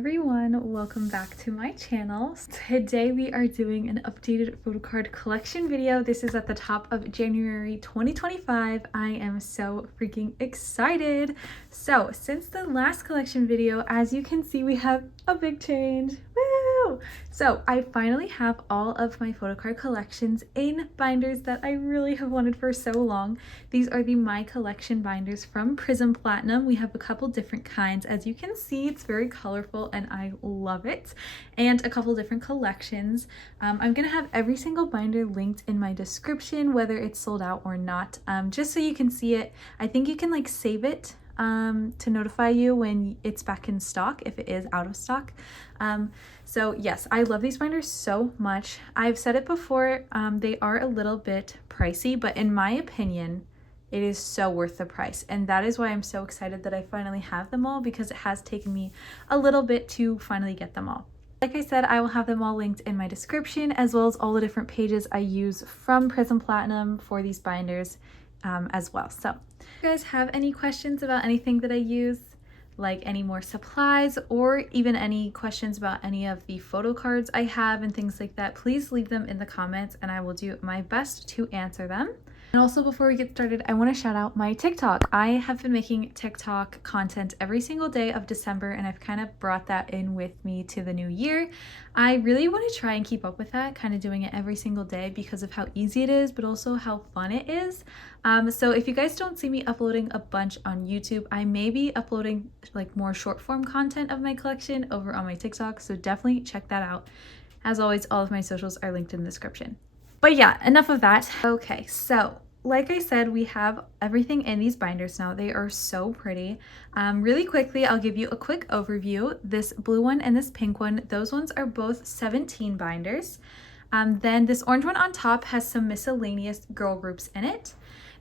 everyone, welcome back to my channel. Today we are doing an updated photocard collection video. This is at the top of January 2025. I am so freaking excited. So since the last collection video, as you can see, we have a big change. Woo! So I finally have all of my photocard collections in binders that I really have wanted for so long. These are the My Collection binders from Prism Platinum. We have a couple different kinds. As you can see, it's very colorful and I love it. And a couple different collections. I'm gonna have every single binder linked in my description, whether it's sold out or not, just so you can see it. I think you can like save it to notify you when it's back in stock if it is out of stock. So yes, I love these binders so much. I've said it before, they are a little bit pricey, but in my opinion, it is so worth the price. And that is why I'm so excited that I finally have them all, because it has taken me a little bit to finally get them all. Like I said, I will have them all linked in my description, as well as all the different pages I use from Prism Platinum for these binders as well. So if you guys have any questions about anything that I use, like any more supplies, or even any questions about any of the photo cards I have and things like that, please leave them in the comments and I will do my best to answer them. And also, before we get started, I want to shout out my TikTok. I have been making TikTok content every single day of December, and I've kind of brought that in with me to the new year. I really want to try and keep up with that, kind of doing it every single day because of how easy it is, but also how fun it is. So if you guys don't see me uploading a bunch on YouTube, I may be uploading like more short form content of my collection over on my TikTok, so definitely check that out. As always, all of my socials are linked in the description. But yeah, enough of that. Okay, so like I said, we have everything in these binders now. They are so pretty. Really quickly, I'll give you a quick overview. This blue one and this pink one, those ones are both 17 binders. Then this orange one on top has some miscellaneous girl groups in it.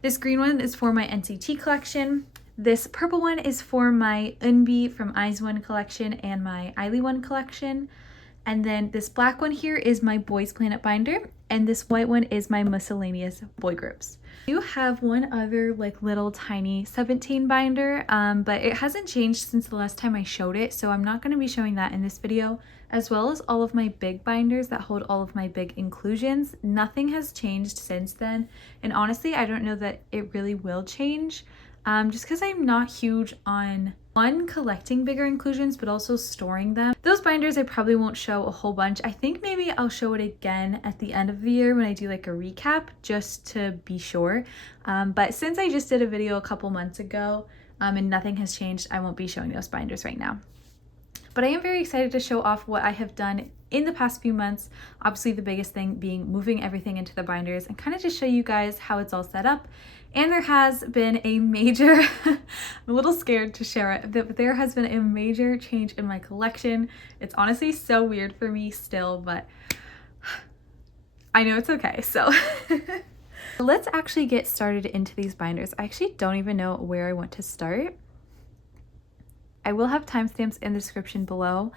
This green one is for my NCT collection. This purple one is for my eunbi from IZ*ONE collection and my IZ*ONE collection. And then this black one here is my Boys Planet binder, and this white one is my miscellaneous boy groups. I do have one other like little tiny 17 binder, but it hasn't changed since the last time I showed it, so I'm not going to be showing that in this video, as well as all of my big binders that hold all of my big inclusions. Nothing has changed since then, and honestly, I don't know that it really will change, just because I'm not huge on collecting bigger inclusions, but also storing them. Those binders I probably won't show a whole bunch. I think maybe I'll show it again at the end of the year when I do like a recap, just to be sure. But since I just did a video a couple months ago and nothing has changed, I won't be showing those binders right now. But I am very excited to show off what I have done in the past few months. Obviously the biggest thing being moving everything into the binders, and kind of just show you guys how it's all set up. And there has been a major, I'm a little scared to share it, but there has been a major change in my collection. It's honestly so weird for me still, but I know it's okay. So let's actually get started into these binders. I actually don't even know where I want to start. I will have timestamps in the description below,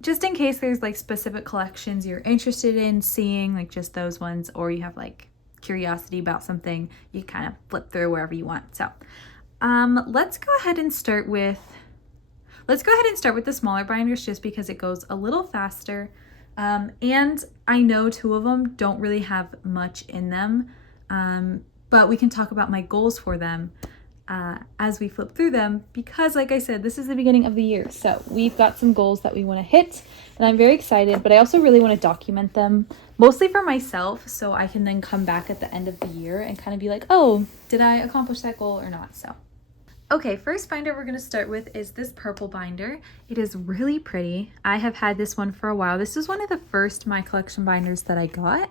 just in case there's like specific collections you're interested in seeing, like just those ones, or you have like curiosity about something, you kind of flip through wherever you want. So let's go ahead and start with the smaller binders, just because it goes a little faster, and I know two of them don't really have much in them, but we can talk about my goals for them as we flip through them, because like I said, this is the beginning of the year, so we've got some goals that we want to hit, and I'm very excited, but I also really want to document them, mostly for myself, so I can then come back at the end of the year and kind of be like, oh, did I accomplish that goal or not? So okay, first binder we're going to start with is this purple binder. It is really pretty. I have had this one for a while. This is one of the first My Collection binders that I got,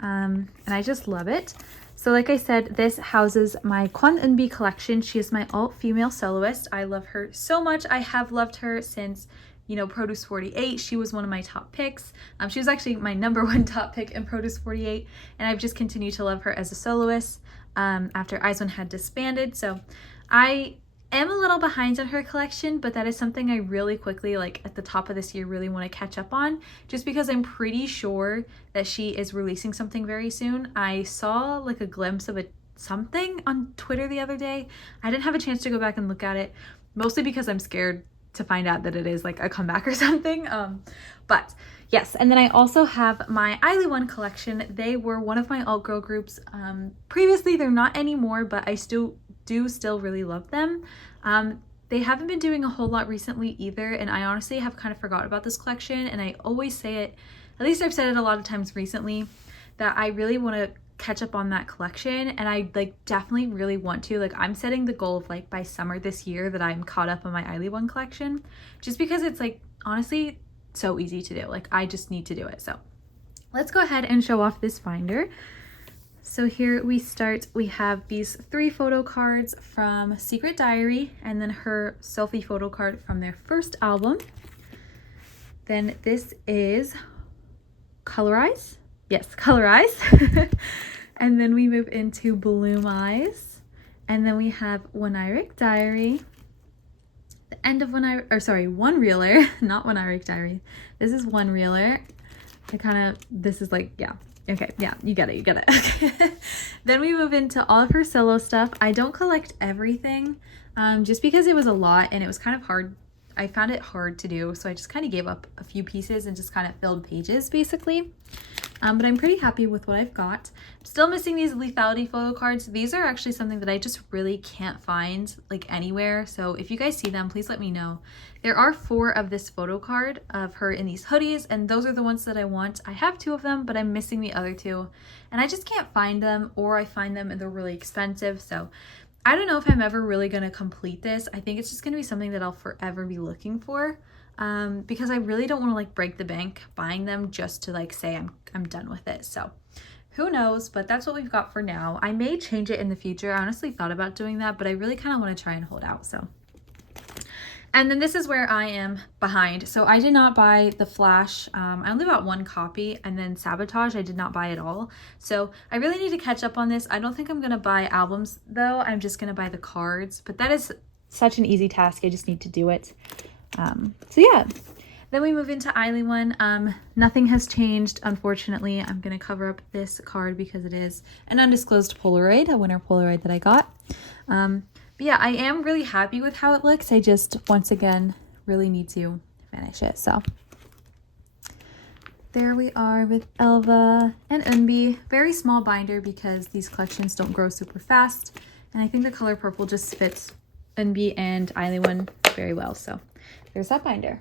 and I just love it. So like I said, this houses my Kwon eunbi collection. She is my alt-female soloist. I love her so much. I have loved her since, you know, Produce 48. She was one of my top picks. She was actually my #1 top pick in Produce 48, and I've just continued to love her as a soloist after IZ*ONE had disbanded. So I am a little behind on her collection, but that is something I really quickly, like at the top of this year, really want to catch up on, just because I'm pretty sure that she is releasing something very soon. I saw like a glimpse of something on Twitter the other day. I didn't have a chance to go back and look at it, mostly because I'm scared to find out that it is like a comeback or something. But yes, and then I also have my eunbi collection. They were one of my alt girl groups previously. They're not anymore, but I still really love them. They haven't been doing a whole lot recently either, and I honestly have kind of forgot about this collection, and I always say it, at least I've said it a lot of times recently, that I really want to catch up on that collection, and I like definitely really want to. Like, I'm setting the goal of like by summer this year that I'm caught up on my eunbi collection, just because it's like honestly so easy to do. Like, I just need to do it. So let's go ahead and show off this binder. So here we start, we have these 3 photo cards from Secret Diary, and then her selfie photo card from their first album. Then this is Colorize. Yes, Colorize. And then we move into Bloom Eyes. And then we have One Irik Diary. The end of One Reeler, not One Irik Diary. This is One Reeler. This is like, yeah. Okay, yeah, you get it. Okay. Then we move into all of her solo stuff. I don't collect everything, just because it was a lot and it was kind of hard. I found it hard to do, so I just kind of gave up a few pieces and just kind of filled pages basically. But I'm pretty happy with what I've got. I'm still missing these lethality photo cards. These are actually something that I just really can't find like anywhere. So if you guys see them, please let me know. There are 4 of this photo card of her in these hoodies, and those are the ones that I want. I have 2 of them, but I'm missing the other 2, and I just can't find them, or I find them and they're really expensive. So I don't know if I'm ever really going to complete this. I think it's just going to be something that I'll forever be looking for. Because I really don't want to like break the bank buying them just to like say I'm done with it. So who knows, but that's what we've got for now. I may change it in the future. I honestly thought about doing that, but I really kind of want to try and hold out. So, and then this is where I am behind. So I did not buy the Flash. I only bought 1 copy, and then Sabotage I did not buy at all. So I really need to catch up on this. I don't think I'm going to buy albums though. I'm just going to buy the cards, but that is such an easy task. I just need to do it. So yeah, then we move into eunbi. Nothing has changed, unfortunately. I'm going to cover up this card because it is an undisclosed Polaroid, a winter Polaroid that I got. But yeah, I am really happy with how it looks. I just, once again, really need to finish it. So there we are with Elva and eunbi. Very small binder because these collections don't grow super fast. And I think the color purple just fits eunbi and eunbi very well. So there's that binder.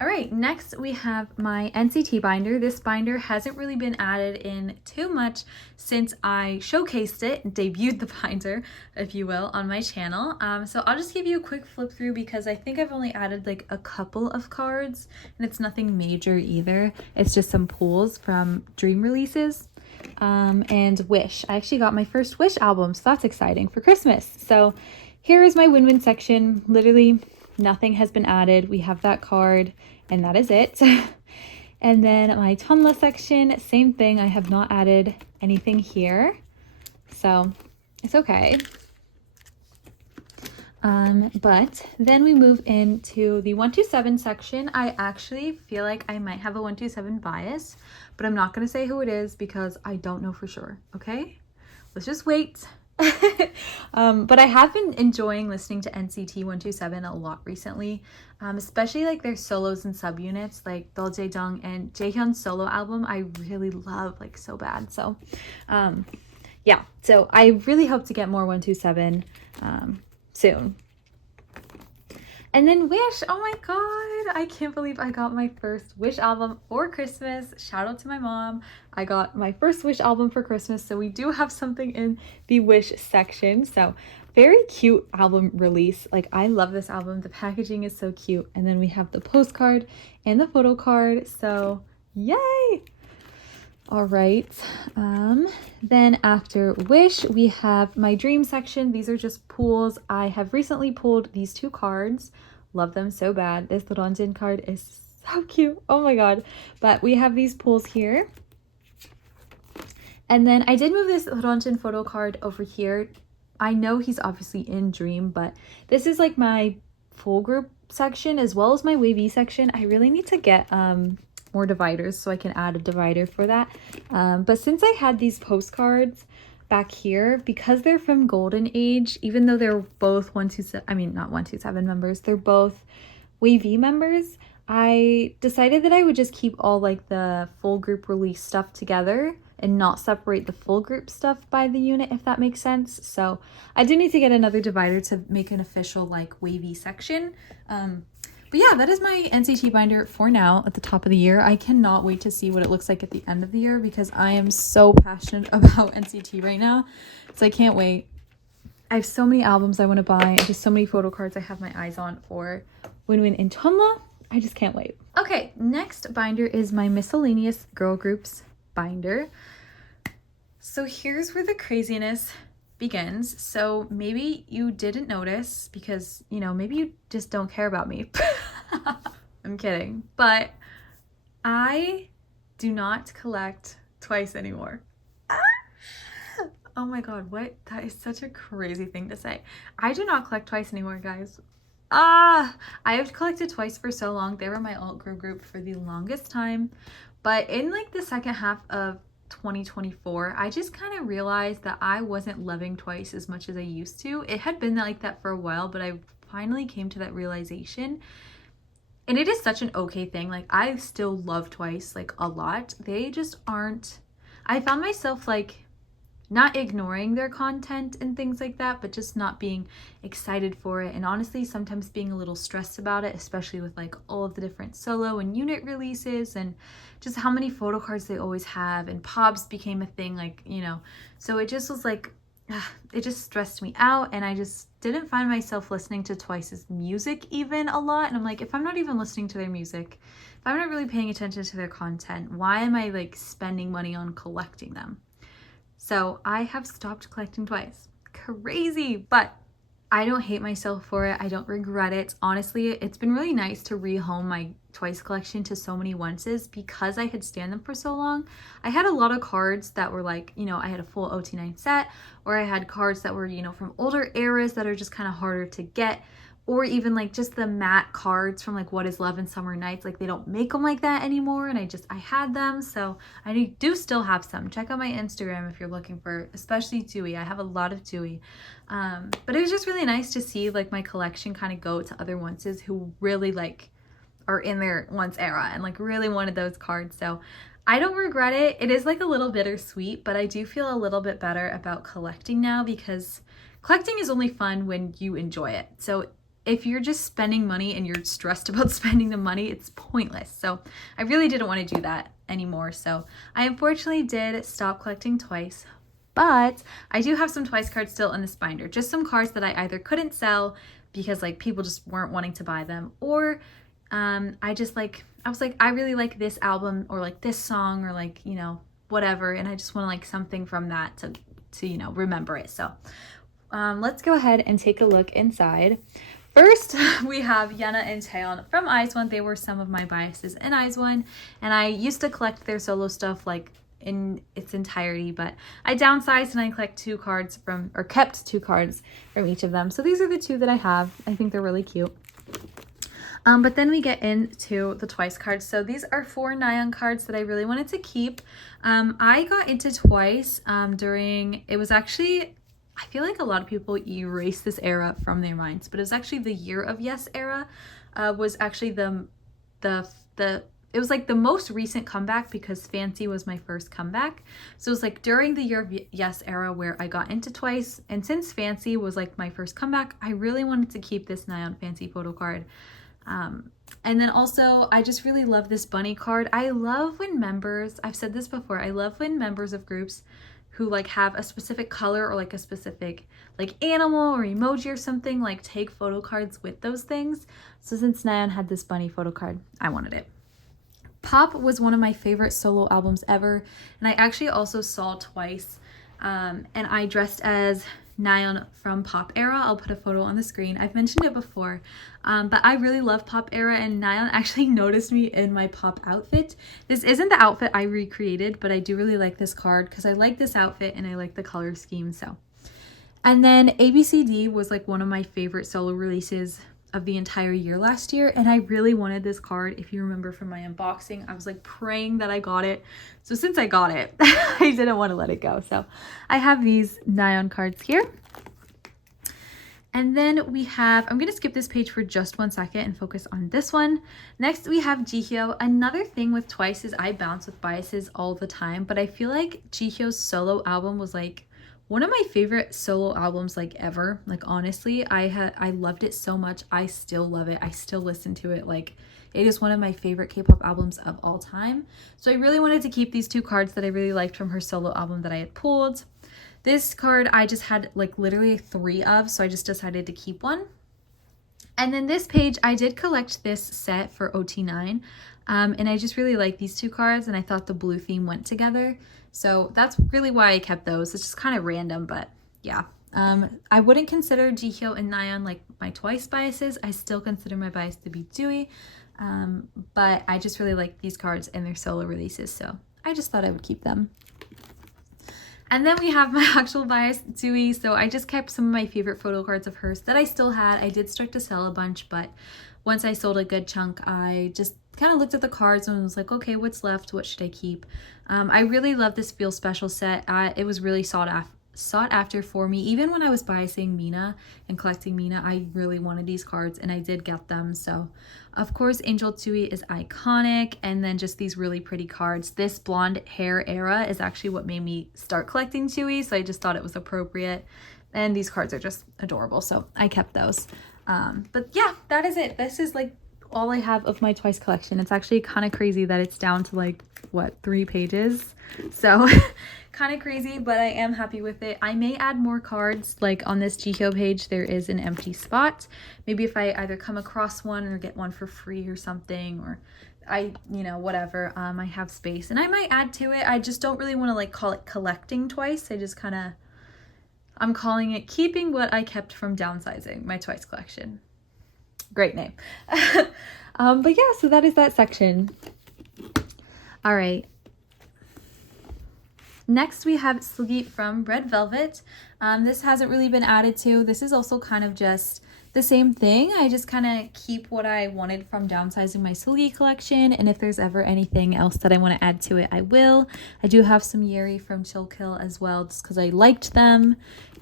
All right, next we have my NCT binder. This binder hasn't really been added in too much since I showcased it and debuted the binder, if you will, on my channel. So I'll just give you a quick flip through because I think I've only added like a couple of cards, and it's nothing major either. It's just some pulls from Dream releases and Wish. I actually got my first Wish album, so that's exciting for Christmas. So here is my win-win section. Literally nothing has been added. We have that card and that is it. And then my Tonla section, same thing. I have not added anything here, so it's okay. But then we move into the 127 section. I actually feel like I might have a 127 bias, but I'm not going to say who it is because I don't know for sure. Okay, let's just wait. But I have been enjoying listening to NCT 127 a lot recently, especially like their solos and subunits, like Do Jae-jung and Jaehyun's solo album I really love like so bad. So yeah, so I really hope to get more 127 soon. And then Wish, oh my god, I can't believe I got my first Wish album for Christmas. Shout out to my mom. I got my first Wish album for Christmas, so we do have something in the Wish section. So very cute album release. Like, I love this album. The packaging is so cute. And then we have the postcard and the photo card. So yay! All right, then after Wish, we have my Dream section. These are just pulls. I have recently pulled these 2 cards. Love them so bad. This Ronjin card is so cute. Oh my god. But we have these pulls here. And then I did move this Ronjin photo card over here. I know he's obviously in Dream, but this is like my full group section as well as my wavy section. I really need to get more dividers so I can add a divider for that. But since I had these postcards back here, because they're from Golden Age, even though they're both 127, I mean not 127 members, they're both wavy members, I decided that I would just keep all like the full group release stuff together and not separate the full group stuff by the unit, if that makes sense. So I do need to get another divider to make an official like wavy section. But yeah, that is my NCT binder for now at the top of the year. I cannot wait to see what it looks like at the end of the year because I am so passionate about NCT right now. So I can't wait. I have so many albums I want to buy and just so many photo cards I have my eyes on for Win-Win and Chunla. I just can't wait. Okay, next binder is my miscellaneous girl groups binder. So here's where the craziness begins. So maybe you didn't notice because, you know, maybe you just don't care about me. I'm kidding. But I do not collect Twice anymore. Oh my god, what? That is such a crazy thing to say. I do not collect Twice anymore, guys. I have collected Twice for so long. They were my alt girl group for the longest time. But in like the second half of 2024, I just kind of realized that I wasn't loving Twice as much as I used to. It had been like that for a while, but I finally came to that realization. And it is such an okay thing. Like, I still love Twice like a lot. They just aren't, I found myself like not ignoring their content and things like that, but just not being excited for it. And honestly, sometimes being a little stressed about it, especially with like all of the different solo and unit releases and just how many photo cards they always have. And pops became a thing, like, you know, so it just was like, it just stressed me out. And I just didn't find myself listening to Twice's music even a lot. And I'm like, if I'm not even listening to their music, if I'm not really paying attention to their content, why am I like spending money on collecting them? So I have stopped collecting Twice. Crazy, but I don't hate myself for it. I don't regret it. Honestly, it's been really nice to rehome my Twice collection to so many onces because I had stanned them for so long. I had a lot of cards that were like, you know, I had a full OT9 set, or I had cards that were, you know, from older eras that are just kind of harder to get, or even like just the matte cards from like What Is Love and Summer Nights. Like, they don't make them like that anymore, and I had them, so I do still have some. Check out my Instagram if you're looking for, especially Tui. I have a lot of Tui. But it was just really nice to see like my collection kind of go to other onces who really like are in their once era and like really wanted those cards. So I don't regret it. It is like a little bittersweet, but I do feel a little bit better about collecting now because collecting is only fun when you enjoy it. So if you're just spending money and you're stressed about spending the money, it's pointless. So I really didn't want to do that anymore. So I unfortunately did stop collecting Twice, but I do have some Twice cards still in this binder. Just some cards that I either couldn't sell because like people just weren't wanting to buy them, or I was like, I really like this album or like this song or like, you know, whatever. And I just want like something from that to, you know, remember it. So let's go ahead and take a look inside. First, we have Yena and Taeyeon from IZ*ONE. They were some of my biases in IZ*ONE, and I used to collect their solo stuff like in its entirety, but I downsized and I kept 2 cards from each of them. So these are the 2 that I have. I think they're really cute. But then we get into the Twice cards. So these are 4 Nayeon cards that I really wanted to keep. I got into Twice it was actually, I feel like a lot of people erase this era from their minds, but it was actually the Year of Yes era. Was actually it was like the most recent comeback because Fancy was my first comeback. So it was like during the Year of Yes era where I got into Twice, and since Fancy was like my first comeback, I really wanted to keep this Nayeon Fancy photo card. And then also, I just really love this bunny card. I love when members, I've said this before, I love when members of groups who like have a specific color or like a specific like animal or emoji or something, like take photo cards with those things. So since Nayeon had this bunny photo card, I wanted it. Pop was one of my favorite solo albums ever, and I actually also saw Twice, and I dressed as Nayeon from Pop era. I'll put a photo on the screen. I've mentioned it before, but I really love Pop era, and Nayeon actually noticed me in my Pop outfit. This isn't the outfit I recreated, but I do really like this card because I like this outfit and I like the color scheme. So, and then ABCD was like one of my favorite solo releases of the entire year last year, and I really wanted this card. If you remember from my unboxing, I was like praying that I got it. So since I got it, I didn't want to let it go. So I have these Nayeon cards here. And then we have, I'm going to skip this page for just 1 second and focus on this one. Next, we have Jihyo. Another thing with Twice is I bounce with biases all the time, but I feel like Jihyo's solo album was like one of my favorite solo albums like ever. Like honestly, I loved it so much. I still love it. I still listen to it. Like it is one of my favorite K-pop albums of all time. So I really wanted to keep these 2 cards that I really liked from her solo album that I had pulled. This card I just had like literally 3 of, so I just decided to keep one. And then this page, I did collect this set for OT9, and I just really like these 2 cards, and I thought the blue theme went together. So that's really why I kept those. It's just kind of random, but yeah. I wouldn't consider Jihyo and Nayeon like my Twice biases. I still consider my bias to be Dewey, but I just really like these cards and their solo releases, so I just thought I would keep them. And then we have my actual bias, Dewey. So I just kept some of my favorite photo cards of hers that I still had. I did start to sell a bunch, but once I sold a good chunk, I just kind of looked at the cards and was like, okay, what's left? What should I keep? I really love this Feel Special set. It was really sought after for me. Even when I was biasing Mina and collecting Mina, I really wanted these cards and I did get them. So of course Angel Tui is iconic, and then just these really pretty cards. This blonde hair era is actually what made me start collecting Tui, so I just thought it was appropriate, and these cards are just adorable, so I kept those. But yeah, that is it. This is like all I have of my Twice collection. It's actually kind of crazy that it's down to like what, 3 pages, so kind of crazy, but I am happy with it. I may add more cards. Like on this Jihyo page there is an empty spot. Maybe if I either come across one or get one for free or something, or whatever, I have space and I might add to it. I just don't really want to like call it collecting Twice. I just kind of, I'm calling it keeping what I kept from downsizing my Twice collection. Great name. But yeah, so that is that section. All right. Next we have Sleet from Red Velvet. This hasn't really been added to. This is also kind of just the same thing. I just kind of keep what I wanted from downsizing my Sleet collection, and if there's ever anything else that I want to add to it, I will. I do have some Yeri from Chill Kill as well, just because I liked them,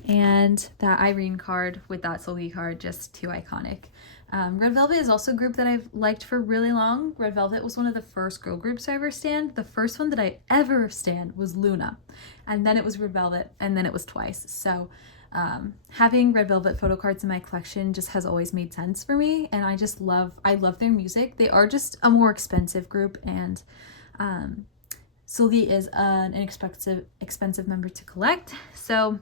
and that Irene card with that Sleet card, just too iconic. Red Velvet is also a group that I've liked for really long. Red Velvet was one of the first girl groups I ever stan. The first one that I ever stan was Luna, and then it was Red Velvet, and then it was Twice. So having Red Velvet photo cards in my collection just has always made sense for me, and I love their music. They are just a more expensive group, and Sulgi is an expensive member to collect. So,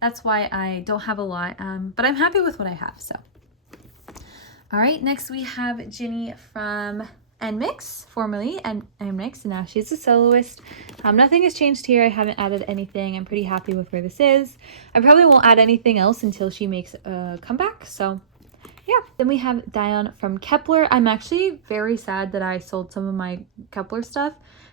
that's why I don't have a lot, but I'm happy with what I have, so. All right, next we have Jinny from NMIX, formerly NMIX, and now she's a soloist. Nothing has changed here. I haven't added anything. I'm pretty happy with where this is. I probably won't add anything else until she makes a comeback, so yeah. Then we have Daeon from Kepler. I'm actually very sad that I sold some of my Kepler stuff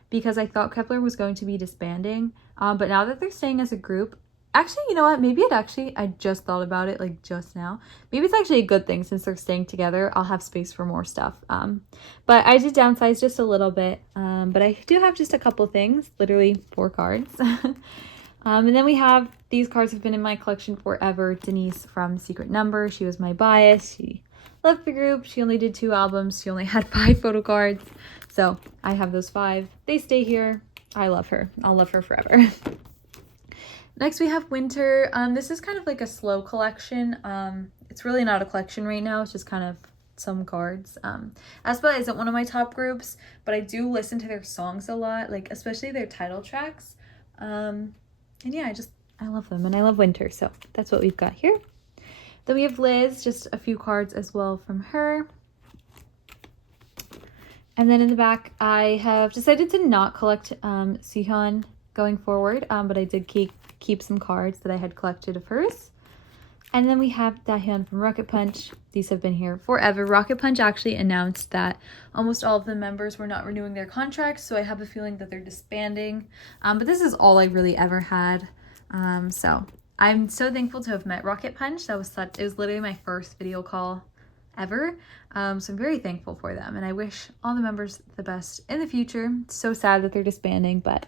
because I thought Kepler was going to be disbanding, but now that they're staying as a group, actually, you know what? Maybe I just thought about it like just now. Maybe it's actually a good thing since they're staying together. I'll have space for more stuff. But I did downsize just a little bit. But I do have just a couple things, literally 4 cards. And then we have, these cards have been in my collection forever. Denise from Secret Number. She was my bias. She left the group. She only did 2 albums. She only had 5 photo cards. So I have those 5. They stay here. I love her. I'll love her forever. Next we have Winter. This is kind of like a slow collection. It's really not a collection right now. It's just kind of some cards. aespa isn't one of my top groups, but I do listen to their songs a lot, like especially their title tracks. And yeah, I love them, and I love Winter, so that's what we've got here. Then we have Liz, just a few cards as well from her. And then in the back, I have decided to not collect Sihyun going forward, but I did keep some cards that I had collected of hers. And then we have Dahyun from Rocket Punch. These have been here forever. Rocket Punch actually announced that almost all of the members were not renewing their contracts, so I have a feeling that they're disbanding. But this is all I really ever had. So I'm so thankful to have met Rocket Punch. It was literally my first video call ever. So I'm very thankful for them, and I wish all the members the best in the future. It's so sad that they're disbanding, but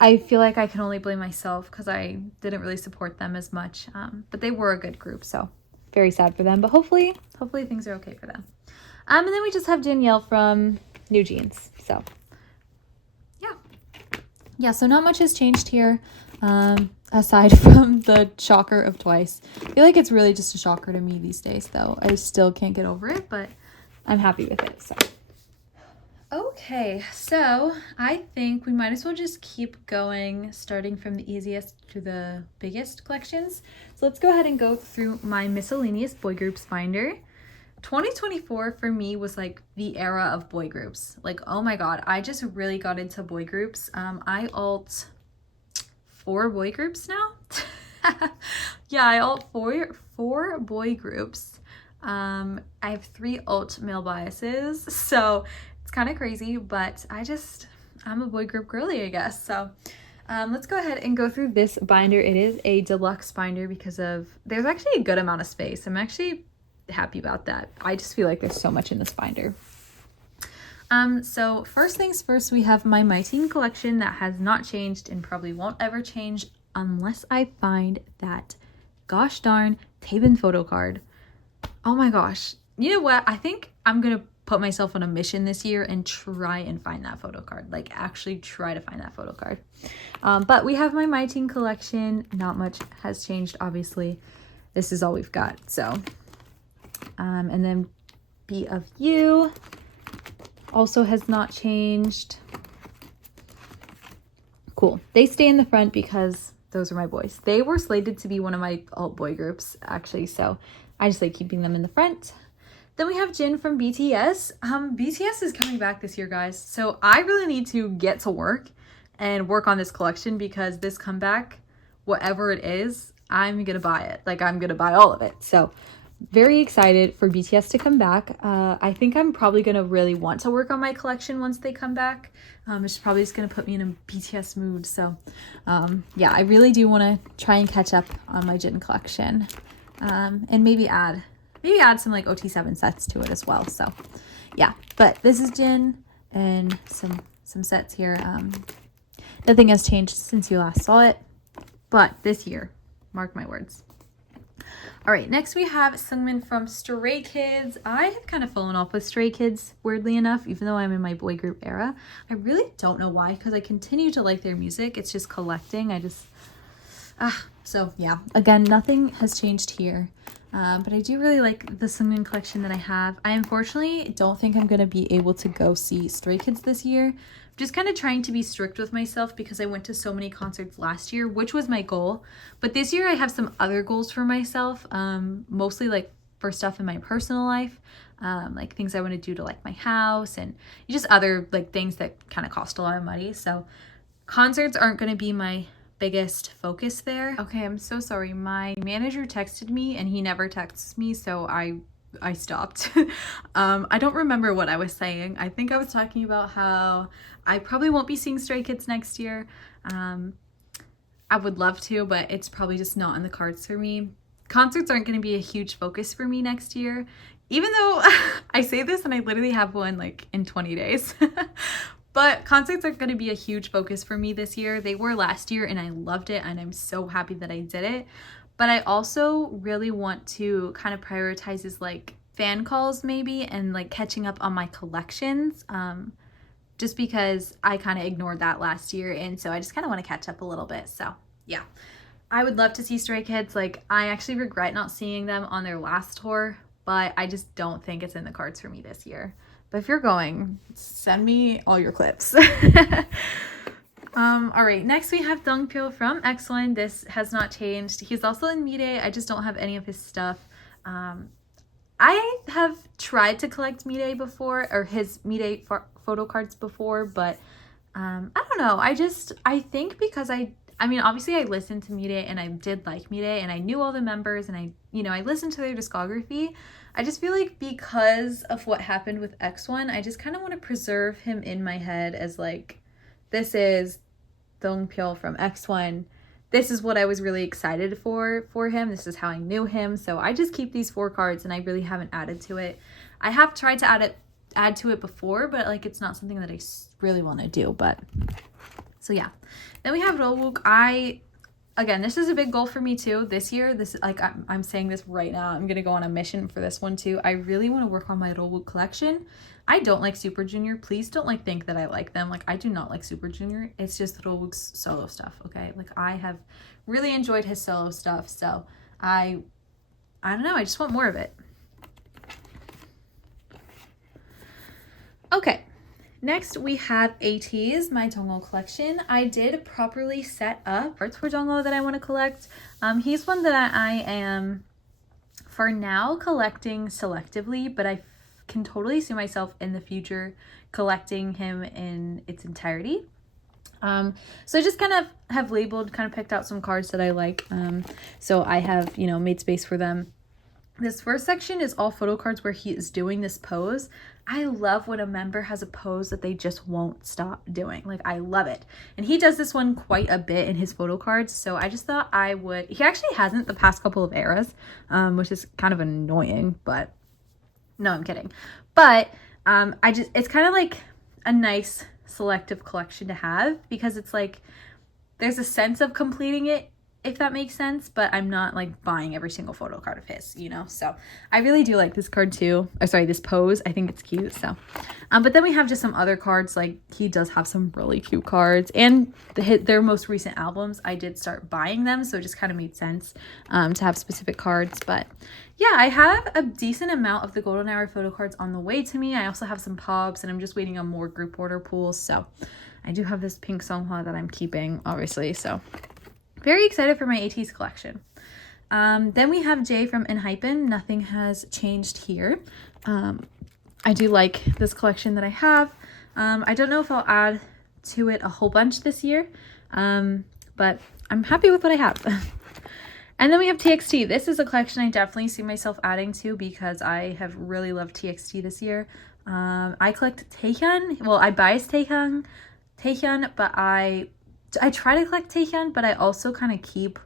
I feel like I can only blame myself because I didn't really support them as much. But they were a good group, so very sad for them. But hopefully things are okay for them. And then we just have Danielle from New Jeans. So yeah, so not much has changed here, aside from the shocker of twice. I feel like it's really just a shocker to me these days, though. I still can't get over it, but I'm happy with it, so. Okay, so I think we might as well just keep going, starting from the easiest to the biggest collections. So let's go ahead and go through my miscellaneous boy groups binder. 2024 for me was like the era of boy groups. Like, oh my god, I just really got into boy groups. I alt 4 boy groups now. Yeah, I alt four boy groups. I have 3 alt male biases, so it's kind of crazy, but I'm a boy group girly, I guess. So let's go ahead and go through this binder. It is a deluxe binder because there's actually a good amount of space. I'm actually happy about that. I just feel like there's so much in this binder. So first things first, we have my My Teen collection that has not changed and probably won't ever change unless I find that gosh darn Taeban Photocard. Oh my gosh. You know what? I think I'm gonna put myself on a mission this year and try and find that Photocard. Like, actually try to find that Photocard. But we have my Teen collection. Not much has changed, obviously. This is all we've got, so. And then B of U also has not changed. Cool. They stay in the front because those are my boys. They were slated to be one of my alt boy groups, actually, so I just like keeping them in the front. Then we have Jin from BTS. BTS is coming back this year, guys, so I really need to get to work and work on this collection because this comeback, whatever it is, I'm gonna buy it. Like, I'm gonna buy all of it. So very excited for BTS to come back. I think I'm probably gonna really want to work on my collection once they come back. It's probably just gonna put me in a BTS mood. So yeah, I really do want to try and catch up on my Jin collection, and maybe add some like OT7 sets to it as well. So yeah, but this is Jin and some sets here. Nothing has changed since you last saw it, but this year, mark my words. All right, next we have Seungmin from Stray Kids. I have kind of fallen off with Stray Kids, weirdly enough, even though I'm in my boy group era. I really don't know why, because I continue to like their music. It's just collecting. So yeah, again, nothing has changed here. But I do really like the Seungmin collection that I have. I unfortunately don't think I'm going to be able to go see Stray Kids this year. Just kind of trying to be strict with myself because I went to so many concerts last year, which was my goal. But this year I have some other goals for myself, mostly like for stuff in my personal life, like things I want to do to like my house and just other like things that kind of cost a lot of money. So concerts aren't going to be my biggest focus there. Okay, I'm so sorry. My manager texted me and he never texts me, so I stopped. I don't remember what I was saying. I think I was talking about how I probably won't be seeing Stray Kids next year. I would love to, but it's probably just not in the cards for me. Concerts aren't going to be a huge focus for me next year, even though I say this and I literally have one like in 20 days. But concerts are going to be a huge focus for me this year. They were last year and I loved it and I'm so happy that I did it. But I also really want to kind of prioritize is like fan calls maybe and like catching up on my collections, just because I kind of ignored that last year. And so I just kind of want to catch up a little bit. So yeah, I would love to see Stray Kids. Like, I actually regret not seeing them on their last tour, but I just don't think it's in the cards for me this year. But if you're going, send me all your clips. All right, next we have Dongpyo from X1. This has not changed. He's also in Midae. I just don't have any of his stuff. I have tried to collect Midae before, or his Midae photo cards before, but I don't know. I think because I mean, obviously I listened to Midae and I did like Midae and I knew all the members and I listened to their discography. I just feel like because of what happened with X1, I just kind of want to preserve him in my head as like, this is Dongpyo from X1. This is what I was really excited for him. This is how I knew him. So I just keep these 4 cards and I really haven't added to it. I have tried to add to it before, but like it's not something that I really want to do. But So yeah. Then we have Rowook. Again, this is a big goal for me too this year. This is like, I'm saying this right now. I'm going to go on a mission for this one too. I really want to work on my Rowook collection. I don't like Super Junior. Please don't like think that I like them. Like, I do not like Super Junior. It's just Rowook's solo stuff, okay? Like, I have really enjoyed his solo stuff. So I don't know. I just want more of it. Okay. Next, we have ATEEZ, my Jongho collection. I did properly set up parts for Jongho that I want to collect. He's one that I am, for now, collecting selectively, but I can totally see myself in the future collecting him in its entirety. So I just kind of have labeled, kind of picked out some cards that I like. So I have, you know, made space for them. This first section is all photo cards where he is doing this pose. I love when a member has a pose that they just won't stop doing. Like, I love it. And he does this one quite a bit in his photo cards. So I just thought I would, he actually hasn't the past couple of eras, which is kind of annoying, but no, I'm kidding. But it's kind of like a nice selective collection to have, because it's like, there's a sense of completing it, if that makes sense, but I'm not like buying every single photo card of his, you know? So I really do like this card too. Or sorry, this pose. I think it's cute. So, but then we have just some other cards. Like, he does have some really cute cards, and their most recent albums, I did start buying them. So it just kind of made sense to have specific cards. But yeah, I have a decent amount of the Golden Hour photo cards on the way to me. I also have some pops, and I'm just waiting on more group order pools. So I do have this pink Songhwa that I'm keeping, obviously. So very excited for my ATEEZ collection. Then we have Jay from Enhypen. Nothing has changed here. I do like this collection that I have. I don't know if I'll add to it a whole bunch this year, but I'm happy with what I have. And then we have TXT. This is a collection I definitely see myself adding to, because I have really loved TXT this year. I collect Taehyun. Well, I bias Taehyun, but I try to collect Taehyun, but I also kind of keep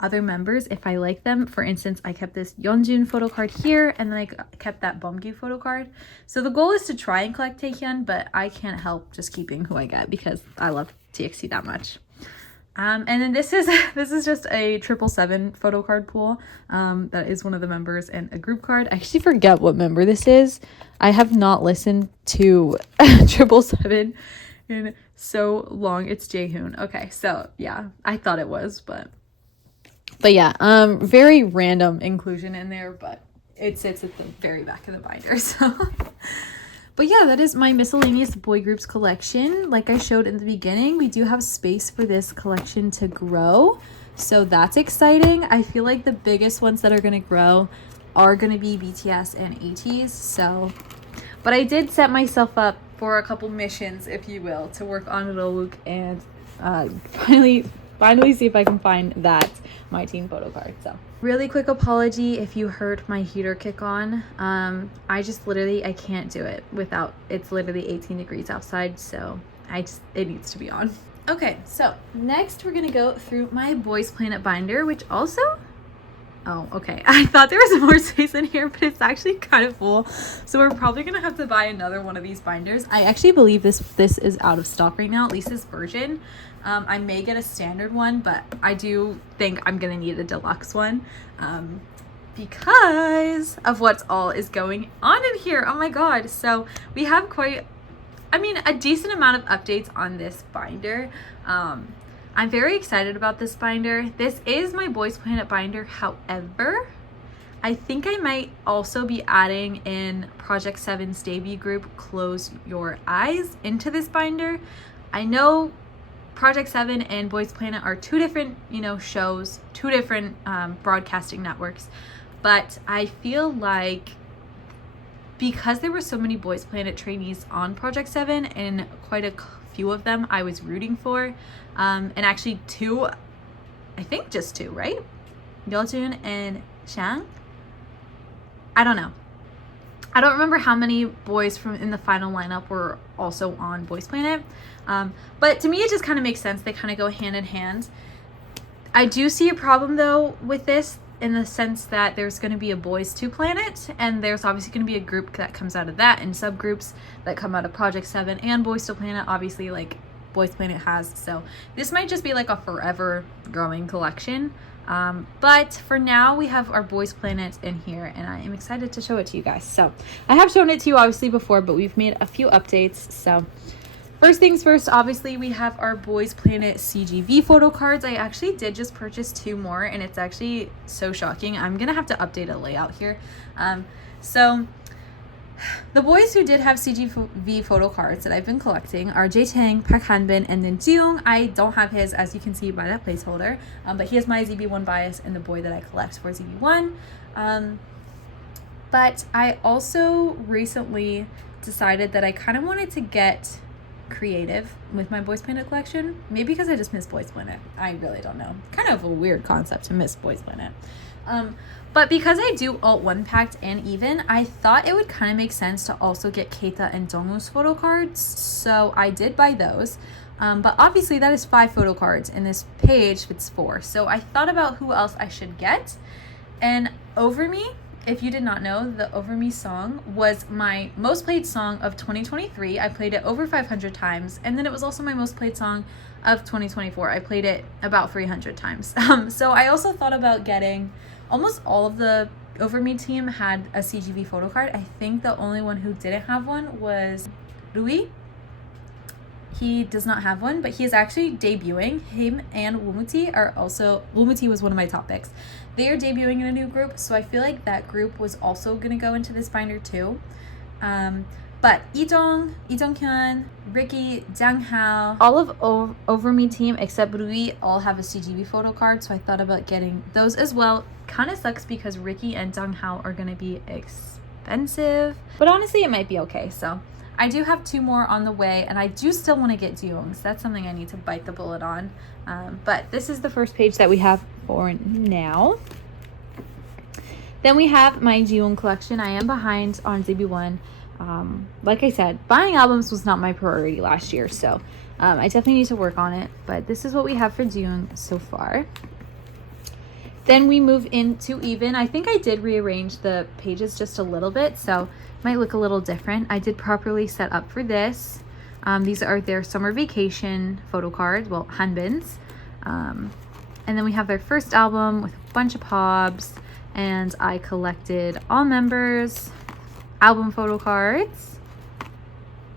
other members if I like them. For instance, I kept this Yeonjun photo card here, and then I kept that Beomgyu photo card. So the goal is to try and collect Taehyun, but I can't help just keeping who I get because I love TXT that much. And then this is just a 777 photo card pool. That is one of the members and a group card. I actually forget what member this is. I have not listened to 777 in so long. It's Jaehoon. Okay, so yeah, I thought it was, but yeah, very random inclusion in there, but it sits at the very back of the binder. So but yeah, that is my miscellaneous boy groups collection. Like I showed in the beginning, we do have space for this collection to grow, so that's exciting. I feel like the biggest ones that are going to grow are going to be BTS and ATEEZ. So, but I did set myself up for a couple missions, if you will, to work on Rowook and finally see if I can find that my team photo card. So really quick apology if you heard my heater kick on. I can't do it without, it's literally 18 degrees outside, so it needs to be on. Okay, so next we're gonna go through my Boys Planet binder, which also, oh, okay. I thought there was more space in here, but it's actually kind of full. So we're probably going to have to buy another one of these binders. I actually believe this is out of stock right now, at least this version. I may get a standard one, but I do think I'm going to need a deluxe one because of what's all is going on in here. Oh my God. So we have a decent amount of updates on this binder. I'm very excited about this binder. This is my Boys Planet binder. However, I think I might also be adding in Project 7's debut group, Close Your Eyes, into this binder. I know Project 7 and Boys Planet are two different, shows, two different broadcasting networks. But I feel like because there were so many Boys Planet trainees on Project 7 and quite a few of them I was rooting for, and actually just two, right? Yeojun and Shang. I don't know. I don't remember how many boys from in the final lineup were also on Boys Planet. But to me, it just kind of makes sense. They kind of go hand in hand. I do see a problem though with this, in the sense that there's going to be a Boys 2 Planet, and there's obviously going to be a group that comes out of that, and subgroups that come out of Project 7 and Boys 2 Planet. Obviously, like, Boys Planet has. So this might just be like a forever growing collection. But for now we have our Boys Planet in here, and I am excited to show it to you guys. So I have shown it to you obviously before, but we've made a few updates. So first things first, obviously we have our Boys Planet CGV photo cards. I actually did just purchase 2 more, and it's actually so shocking. I'm gonna have to update a layout here. So the boys who did have CGV photo cards that I've been collecting are Jae-taeng, Park Han-bin, and then Jiyoung. I don't have his, as you can see by that placeholder, but he is my ZB1 bias and the boy that I collect for ZB1. But I also recently decided that I kind of wanted to get creative with my Boys Planet collection. Maybe because I just miss Boys Planet. I really don't know. Kind of a weird concept to miss Boys Planet. But because I do alt 1 packed and even, I thought it would kind of make sense to also get Keita and Dongwoo's photo cards. So I did buy those. But obviously that is 5 photo cards, and this page fits 4. So I thought about who else I should get. And Over Me, if you did not know, the Over Me song was my most played song of 2023. I played it over 500 times. And then it was also my most played song of 2024. I played it about 300 times. So I also thought about getting, almost all of the Over Me team had a CGV photo card. I think the only one who didn't have one was Rui. He does not have one, but he is actually debuting. Him and Wumuti are also, Wumuti was one of my top picks. They are debuting in a new group, so I feel like that group was also going to go into this binder too. But Lee Jong-hyun, Ricky, Jang Hao, all of Over Me team except Rui all have a CGV photo card, so I thought about getting those as well. Kind of sucks because Ricky and Jang Hao are going to be expensive, but honestly it might be okay. So I do have 2 more on the way, and I do still want to get Jiyoung's. That's something I need to bite the bullet on. But this is the first page that we have for now. Then we have my Jiyoung collection. I am behind on ZB1. Like I said, buying albums was not my priority last year, so I definitely need to work on it. But this is what we have for Jiyoung so far. Then we move into Even. I think I did rearrange the pages just a little bit, so it might look a little different. I did properly set up for this. These are their summer vacation photo cards, well, Hanbin's. And then we have their first album with a bunch of pobs, and I collected all members album photo cards.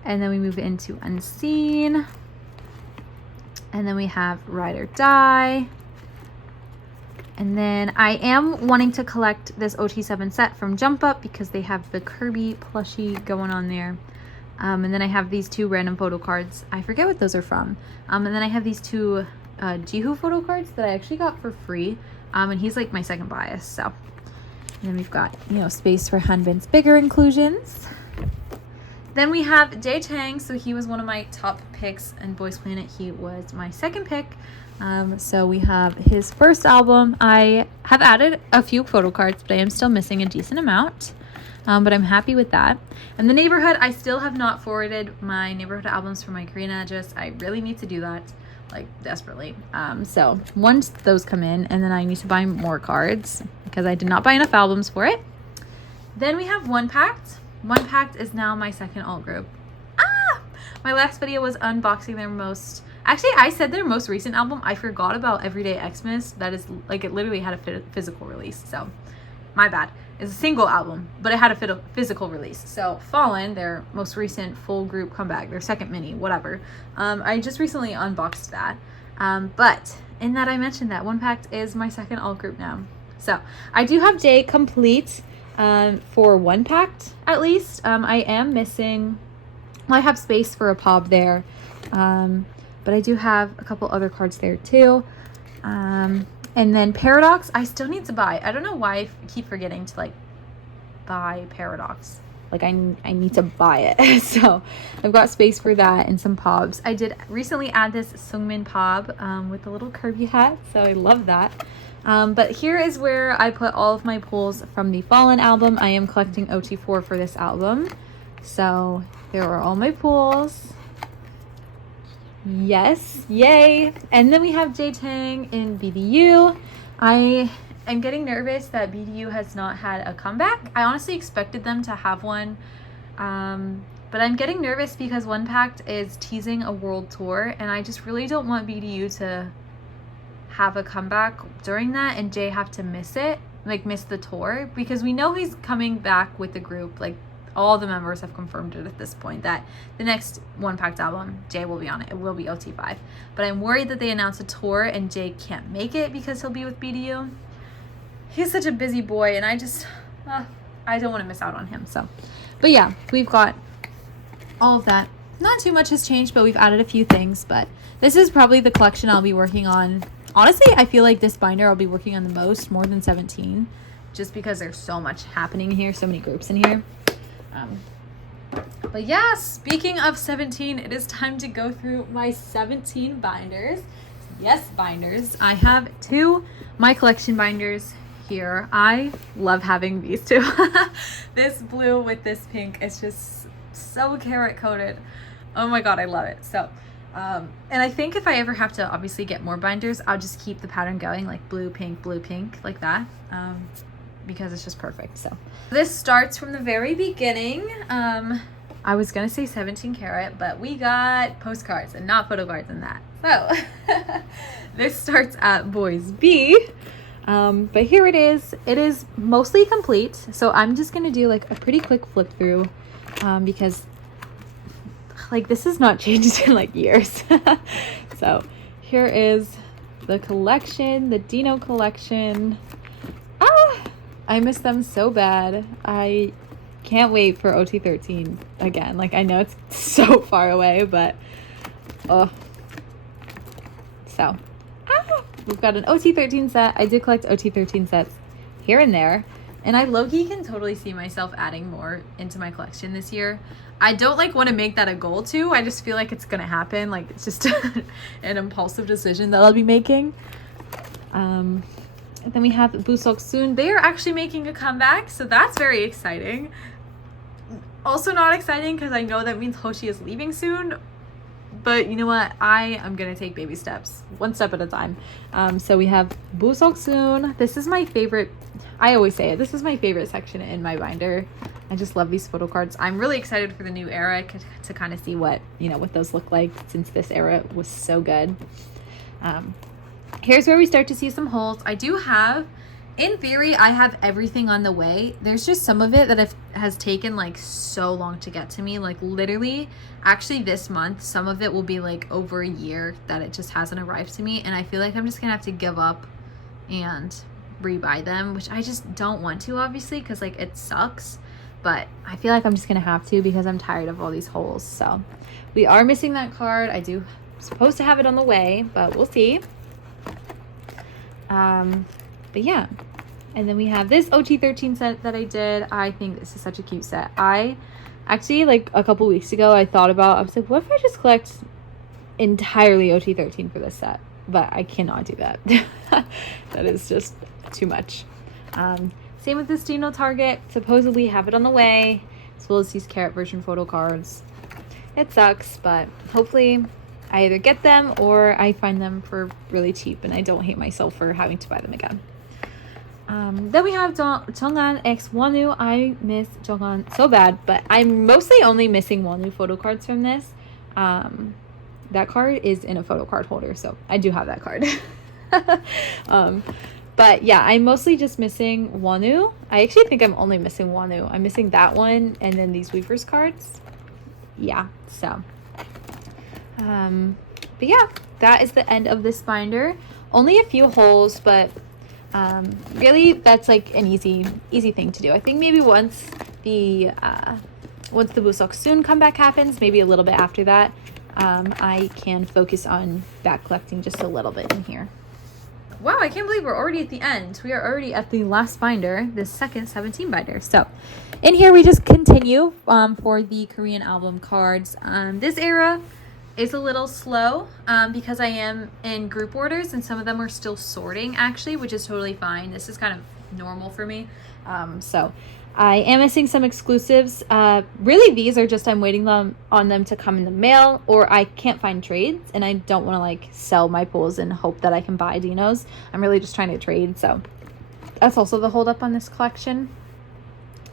And then we move into Unseen. And then we have Ride or Die. And then I am wanting to collect this OT7 set from Jump Up because they have the Kirby plushie going on there. And then I have these 2 random photo cards. I forget what those are from. And then I have these 2 Jihu photo cards that I actually got for free. And he's like my second bias. So, and then we've got, you know, space for Hanbin's bigger inclusions. Then we have Jae-taeng. So he was one of my top picks in Boys Planet. He was my second pick. So we have his first album. I have added a few photo cards, but I am still missing a decent amount. But I'm happy with that. And the Neighborhood, I still have not forwarded my Neighborhood albums from my Korean address. I really need to do that, like desperately. So once those come in, and then I need to buy more cards because I did not buy enough albums for it. Then we have One Pact. One Pact is now my second alt group. My last video was unboxing their most, actually I said their most recent album. I forgot about Everyday Xmas. That is like, it literally had a physical release, so my bad. It's a single album, but it had a physical release. So Fallen, their most recent full group comeback, their second mini, whatever. I just recently unboxed that. But in that I mentioned that One Pact is my second alt group now. So I do have J complete for One Pact at least. I am missing, well, I have space for a pob there. But I do have a couple other cards there too. And then Paradox, I still need to buy. I don't know why I keep forgetting to like buy Paradox. Like I need to buy it. So I've got space for that and some pobs. I did recently add this Sungmin pob with the little Kirby hat. So I love that. But here is where I put all of my pulls from the Fallen album. I am collecting OT4 for this album. So there are all my pulls. Yes, yay. And then we have Jae-taeng in BDU. I am getting nervous that BDU has not had a comeback. I honestly expected them to have one But I'm getting nervous because One Pact is teasing a world tour, and I just really don't want BDU to have a comeback during that and Jay have to miss it, like miss the tour, because we know he's coming back with the group. Like, all the members have confirmed it at this point that the next One Pact album, Jay will be on it. It will be OT5. But I'm worried that they announce a tour and Jay can't make it because he'll be with BDU. He's such a busy boy, and I just, I don't want to miss out on him. So, but yeah, we've got all of that. Not too much has changed, but we've added a few things. But this is probably the collection I'll be working on. Honestly, I feel like this binder I'll be working on the most, more than 17, just because there's so much happening here, so many groups in here. But yeah, speaking of 17, it is time to go through my 17 binders. Yes, binders. I have two My Collection binders here. I love having these two. This blue with this pink is just so carrot coated. Oh my god, I love it. So and I think if I ever have to obviously get more binders, I'll just keep the pattern going, like blue pink like that, because it's just perfect. So this starts from the very beginning. I was gonna say 17 karat, but we got postcards and not photocards in that. So this starts at Boys B. But here it is. It is mostly complete. So I'm just gonna do like a pretty quick flip through, because like this has not changed in like years. So here is the collection, the Dino collection. I miss them so bad. I can't wait for OT13 again. Like, I know it's so far away, but so we've got an OT13 set. I do collect OT13 sets here and there, and I low-key can totally see myself adding more into my collection this year. I don't like want to make that a goal too. I just feel like it's gonna happen. Like, it's just an impulsive decision that I'll be making. And then we have Busok Soon. They are actually making a comeback, so that's very exciting. Also not exciting because I know that means Hoshi is leaving soon, but you know what? I am gonna take baby steps, one step at a time. So we have Busok Soon. This is my favorite. I always say it. This is my favorite section in my binder. I just love these photo cards. I'm really excited for the new era to kind of see what, you know, what those look like, since this era was so good. Here's where we start to see some holes. I do have, in theory, I have everything on the way. There's just some of it that has taken like so long to get to me. Like, literally, actually this month, some of it will be like over a year that it just hasn't arrived to me. And I feel like I'm just gonna have to give up and rebuy them, which I just don't want to, obviously, because like it sucks. But I feel like I'm just gonna have to because I'm tired of all these holes. So we are missing that card. I do supposed to have it on the way, but we'll see. But yeah, and then we have this OT13 set that I did. I think this is such a cute set. I actually, like a couple weeks ago, I was like, what if I just collect entirely OT13 for this set? But I cannot do that. That is just too much. Same with this Dino Target. Supposedly have it on the way, as well as these carrot version photo cards. It sucks, but hopefully I either get them or I find them for really cheap and I don't hate myself for having to buy them again. Then we have Jonghan X Wonu. I miss Jonghan so bad, but I'm mostly only missing Wonu photo cards from this. That card is in a photo card holder, so I do have that card. But yeah, I'm mostly just missing Wonu. I actually think I'm only missing Wonu. I'm missing that one and then these Weavers cards. Yeah, so but yeah, that is the end of this binder. Only a few holes, but really that's like an easy thing to do. I think maybe once the Busok Soon comeback happens, maybe a little bit after that, I can focus on back collecting just a little bit in here. Wow, I can't believe we're already at the end. We are already at the last binder, the second 17 binder. So in here we just continue for the Korean album cards. This era is a little slow because I am in group orders and some of them are still sorting actually, which is totally fine. This is kind of normal for me. So I am missing some exclusives. Really, these are just I'm waiting on them to come in the mail, or I can't find trades and I don't want to like sell my pulls and hope that I can buy Dinos. I'm really just trying to trade, so that's also the hold up on this collection.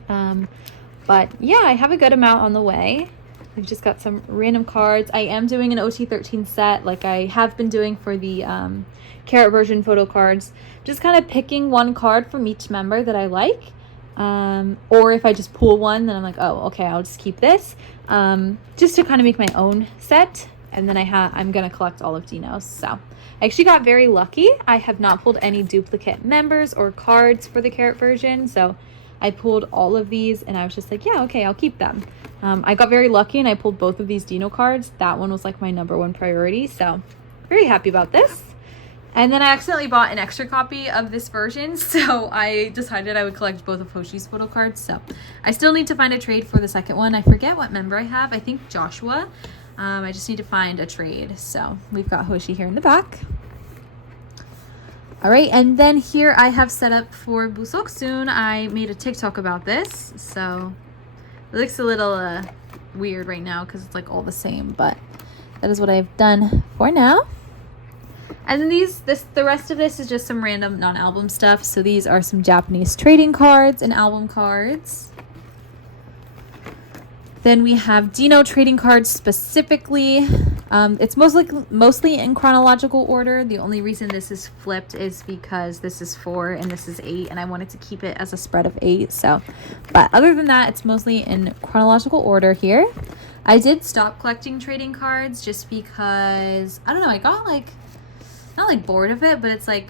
But yeah, I have a good amount on the way. We've just got some random cards. I am doing an OT13 set like I have been doing for the carrot version photo cards. Just kind of picking one card from each member that I like. Or if I just pull one, then I'm like, oh, okay, I'll just keep this. Just to kind of make my own set. And then I'm going to collect all of Dino's. So I actually got very lucky. I have not pulled any duplicate members or cards for the carrot version. So I pulled all of these and I was just like, yeah, okay, I'll keep them. I got very lucky and I pulled both of these Dino cards. That one was like my #1 priority. So very happy about this. And then I accidentally bought an extra copy of this version, so I decided I would collect both of Hoshi's photo cards. So I still need to find a trade for the second one. I forget what member I have. I think Joshua. I just need to find a trade. So we've got Hoshi here in the back. All right, and then here I have set up for Busoksoon. I made a TikTok about this, so it looks a little weird right now because it's like all the same, but that is what I've done for now. And then the rest of this is just some random non-album stuff. So these are some Japanese trading cards and album cards. Then we have Dino trading cards specifically. It's mostly in chronological order. The only reason this is flipped is because this is 4 and this is 8, and I wanted to keep it as a spread of 8. So, but other than that, it's mostly in chronological order here. I did stop collecting trading cards just because, I don't know, I got like, not like bored of it, but it's like,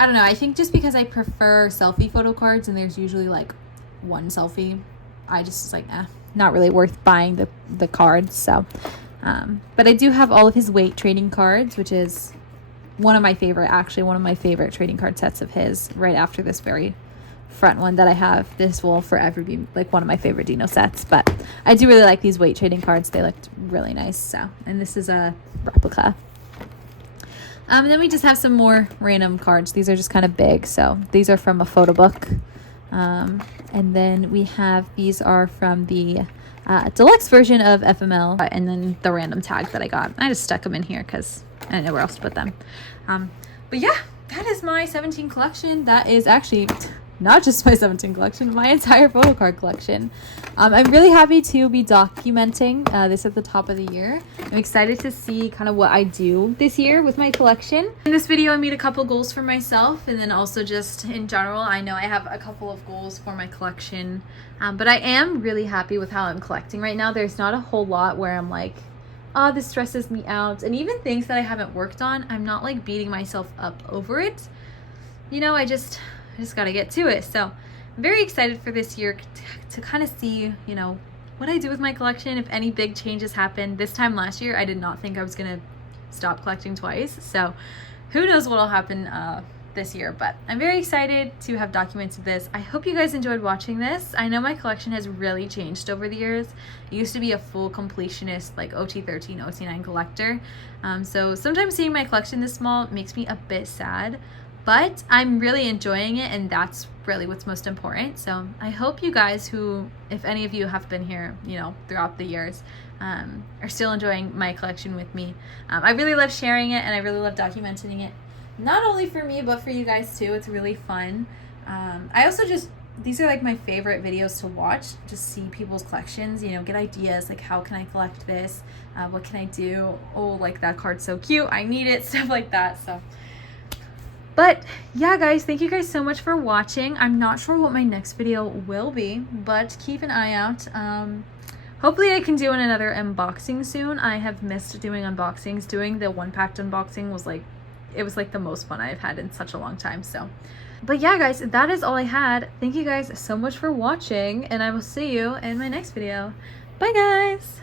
I don't know, I think just because I prefer selfie photo cards and there's usually like one selfie, I just like, not really worth buying the cards. So, but I do have all of his weight trading cards, which is one of my favorite trading card sets of his, right after this very front one that I have. This will forever be like one of my favorite Dino sets, but I do really like these weight trading cards. They looked really nice. So, and this is a replica. And then we just have some more random cards. These are just kind of big. So these are from a photo book. And then we have, these are from the deluxe version of FML. And then the random tags that I got. I just stuck them in here because I didn't know where else to put them. But yeah, that is my 17 collection. That is actually not just my 17 collection, my entire photo card collection. I'm really happy to be documenting this at the top of the year. I'm excited to see kind of what I do this year with my collection. In this video, I made a couple goals for myself, and then also just in general, I know I have a couple of goals for my collection, but I am really happy with how I'm collecting right now. There's not a whole lot where I'm like, oh, this stresses me out. And even things that I haven't worked on, I'm not like beating myself up over it. You know, I just gotta get to it. So I'm very excited for this year to kind of see, you know, what I do with my collection, if any big changes happen. This time last year, I did not think I was gonna stop collecting twice. So who knows what'll happen this year, but I'm very excited to have documented this. I hope you guys enjoyed watching this. I know my collection has really changed over the years. It used to be a full completionist, like OT13, OT9 collector. So sometimes seeing my collection this small makes me a bit sad, but I'm really enjoying it, and that's really what's most important. So I hope you guys who, if any of you have been here, you know, throughout the years, are still enjoying my collection with me. I really love sharing it, and I really love documenting it. Not only for me, but for you guys too. It's really fun. I also these are like my favorite videos to watch, just see people's collections, you know, get ideas, like how can I collect this? What can I do? Oh, like that card's so cute, I need it, stuff like that. So, but yeah, guys, thank you guys so much for watching. I'm not sure what my next video will be, but keep an eye out. Hopefully I can do another unboxing soon. I have missed doing unboxings. Doing the one-packed unboxing was like, it was like the most fun I've had in such a long time. So, but yeah, guys, that is all I had. Thank you guys so much for watching, and I will see you in my next video. Bye, guys.